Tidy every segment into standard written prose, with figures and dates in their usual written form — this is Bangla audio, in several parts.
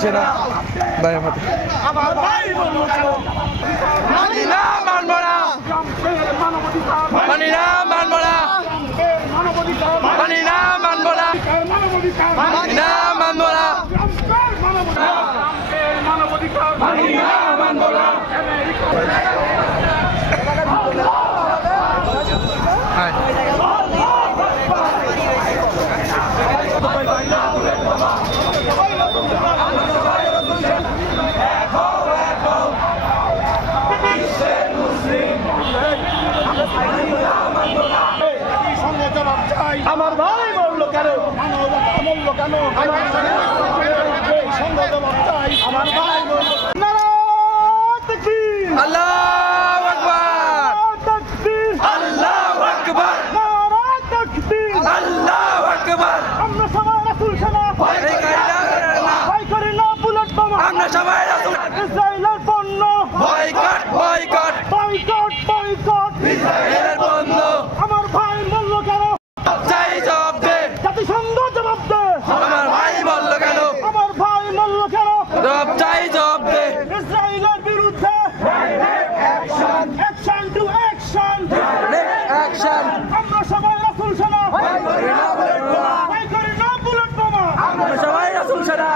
চলছে না ভাইয়ের মধ্যে। মানি না মানব না, মানি না মানব না, মানি না মানব না, মানি না মানব না, মানি না মানব না। আমার ভাই মরলো কেন, মানবতা মরলো কেন, আমার ভাই মরলো। আল্লাহু আকবার, আল্লাহু আকবার, আল্লাহু আকবার। আমরা সবাই রাসূল সেনা, ভয় করি না বুলেট বোমা। আমরা সবাই রাসূল। ইসরায়েলের পণ্য বয়কট, বয়কট, বয়কট, বয়কট। ইসরায়েলের বন্ধ। আমার ভাই মরলো কেন, চাই জবাব দে, জাতিসংঘ জবাব দে। আমার ভাই বললো কেন, আমার ভাই মরলো কেন, জবাব চাই জবাব দে। ইসরায়েলের বিরুদ্ধে অ্যাকশন টু অ্যাকশন। অ্যাকশন। আমরা সবাই রাসূল সেনা, ভয় করি না বুলেট বোমা। আমরা সবাই রাসূল সেনা।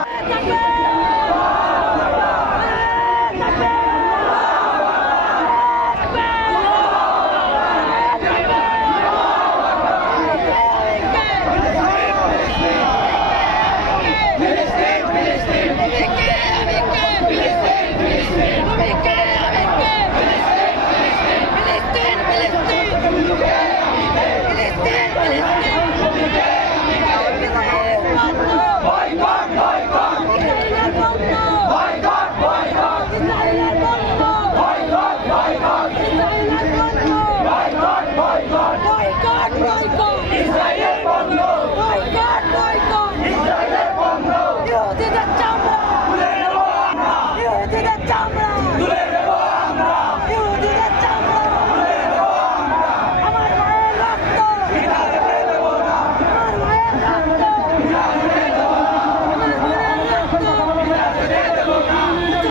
You're